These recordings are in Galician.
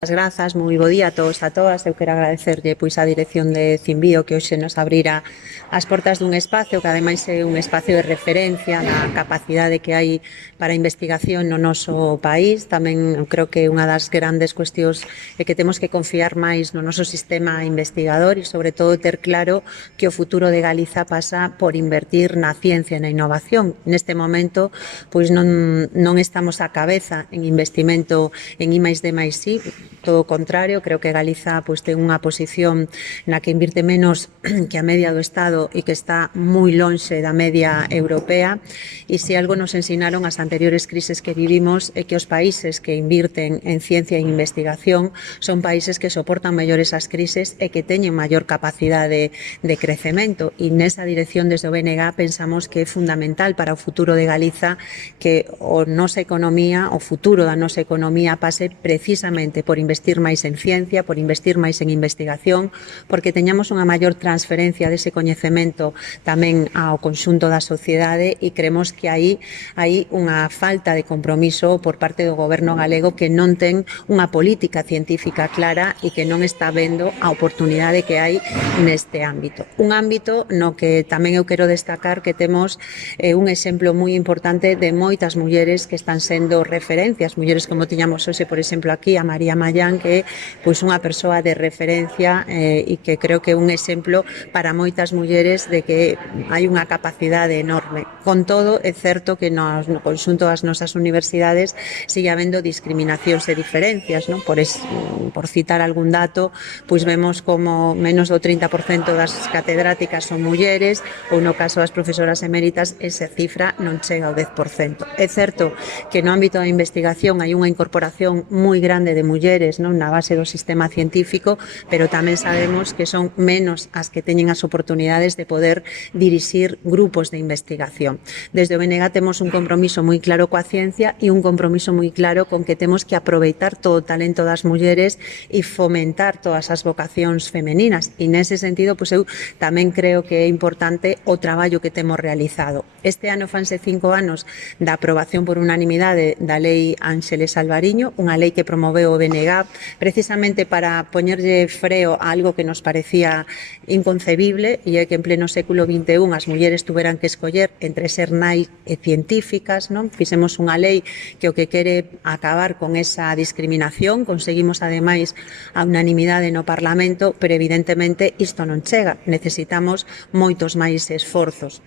As grazas, moi bo día a todos e a todas. Eu quero agradecerlle pois a dirección de Cimbío que hoxe nos abrira as portas dun espacio que ademais é un espacio de referencia na capacidade que hai para a investigación no noso país. Tamén creo que unha das grandes cuestións é que temos que confiar máis no noso sistema investigador e sobre todo ter claro que o futuro de Galiza pasa por invertir na ciencia e na innovación. Neste momento pois non estamos á cabeza en investimento en I+D+I, todo o contrario, creo que Galiza pois ten unha posición na que invirte menos que a media do Estado e que está moi lonxe da media europea, e se algo nos ensinaron as anteriores crises que vivimos é que os países que invirten en ciencia e investigación son países que soportan mellor esas crises e que teñen maior capacidade de crecemento, e nesa dirección desde o BNG pensamos que é fundamental para o futuro de Galiza que o nosa economía, o futuro da nosa economía pase precisamente por investir máis en ciencia, por investir máis en investigación, porque teñamos unha maior transferencia dese coñecemento tamén ao conxunto da sociedade, e creemos que aí hai unha falta de compromiso por parte do goberno galego, que non ten unha política científica clara e que non está vendo a oportunidade que hai neste ámbito. Un ámbito no que tamén eu quero destacar que temos un exemplo moi importante de moitas mulleres que están sendo referencias, mulleres como tiñamos hoxe, por exemplo, aquí a María Mallán, que é pois unha persoa de referencia e que creo que é un exemplo para moitas mulleres de que hai unha capacidade enorme. Con todo, é certo que no conxunto das nosas universidades sigue habendo discriminacións e diferencias, non? Por citar algún dato, pois vemos como menos do 30% das catedráticas son mulleres, ou no caso das profesoras eméritas esa cifra non chega ao 10%. É certo que no ámbito da investigación hai unha incorporación moi grande de mulleres, non, na base do sistema científico, pero tamén sabemos que son menos as que teñen as oportunidades de poder dirixir grupos de investigación. Desde o BNG temos un compromiso moi claro coa ciencia e un compromiso moi claro con que temos que aproveitar todo o talento das mulleres e fomentar todas as vocacións femeninas, e nese sentido pois eu tamén creo que é importante o traballo que temos realizado. Este ano fanse 5 anos da aprobación por unanimidade da Lei Ángeles Alvariño, unha lei que promoveu o BNG precisamente para poñerlle freo a algo que nos parecía inconcebible, e é que en pleno século XXI as mulleres tuveran que escoller entre ser nai e científicas, non? Fixemos unha lei que o que quere acabar con esa discriminación, conseguimos ademais a unanimidade no Parlamento, pero evidentemente isto non chega, necesitamos moitos máis esforzos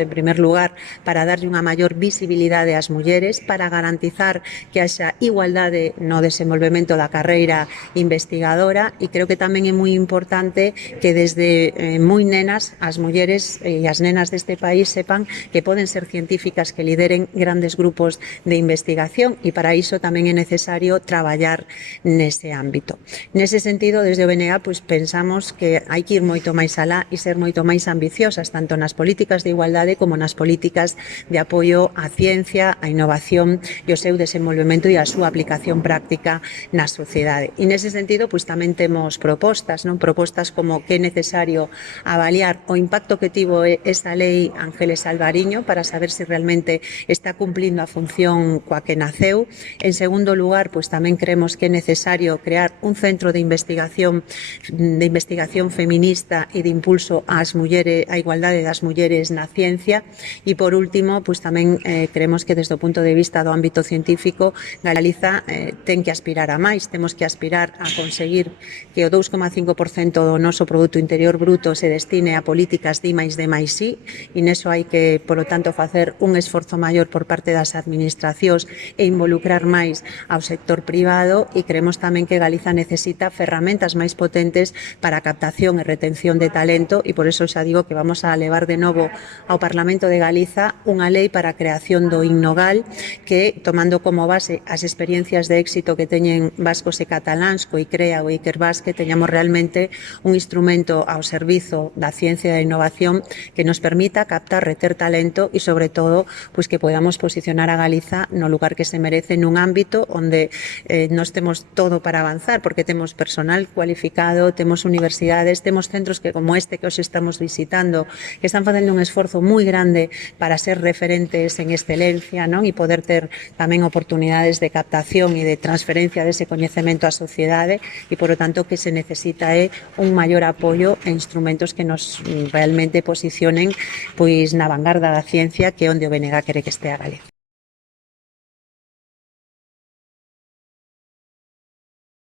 en primer lugar para darlle unha maior visibilidade ás mulleres, para garantizar que haxa igualdade no desenvolvemento da carreira investigadora, e creo que tamén é moi importante que desde moi nenas as mulleres e as nenas deste país sepan que poden ser científicas que lideren grandes grupos de investigación, e para iso tamén é necesario traballar nese ámbito. Nese sentido, desde o BNG pois pensamos que hai que ir moito máis alá e ser moito máis ambiciosas, tanto nas políticas de igualdade como nas políticas de apoio á ciencia, á innovación e o seu desenvolvemento e a súa aplicación práctica na sociedade. E nese sentido, pois tamén temos propostas, non? Propostas como que é necesario avaliar o impacto que tivo esta lei Ángeles Alvariño para saber se realmente está cumplindo a función coa que naceu. En segundo lugar, pois tamén creemos que é necesario crear un centro de investigación feminista e de impulso ás mulleres, á igualdade das mulleres na ciencia. E por último, pois tamén creemos que desde o punto de vista do ámbito científico, Galiza ten que aspirar a máis, temos que aspirar a conseguir que o 2,5% do noso Produto Interior Bruto se destine a políticas de I+D+I, e neso hai que, polo tanto, facer un esforzo maior por parte das administracións e involucrar máis ao sector privado, e creemos tamén que Galiza necesita ferramentas máis potentes para a captación e retención de talento, e por iso xa digo que vamos a levar de novo ao Parlamento de Galiza unha lei para a creación do Innogal, que, tomando como base as experiencias de éxito que teñen vascos e cataláns co ICREA ou Ikerbasque, teñamos realmente un instrumento ao servizo da ciencia e da innovación que nos permita captar, reter talento e, sobre todo, pois que podamos posicionar a Galiza no lugar que se merece nun ámbito onde nos temos todo para avanzar, porque temos personal cualificado, temos universidades, temos centros que como este que hoxe estamos visitando, que están facendo un esforzo moi grande para ser referentes en excelencia, non? E poder ter tamén oportunidades de captación e de transferencia transferencia dese coñecemento á sociedade e, por lo tanto, que se necesita é un maior apoio e instrumentos que nos realmente posicionen pois na vanguarda da ciencia, que é onde o BNG quere que estea Galicia.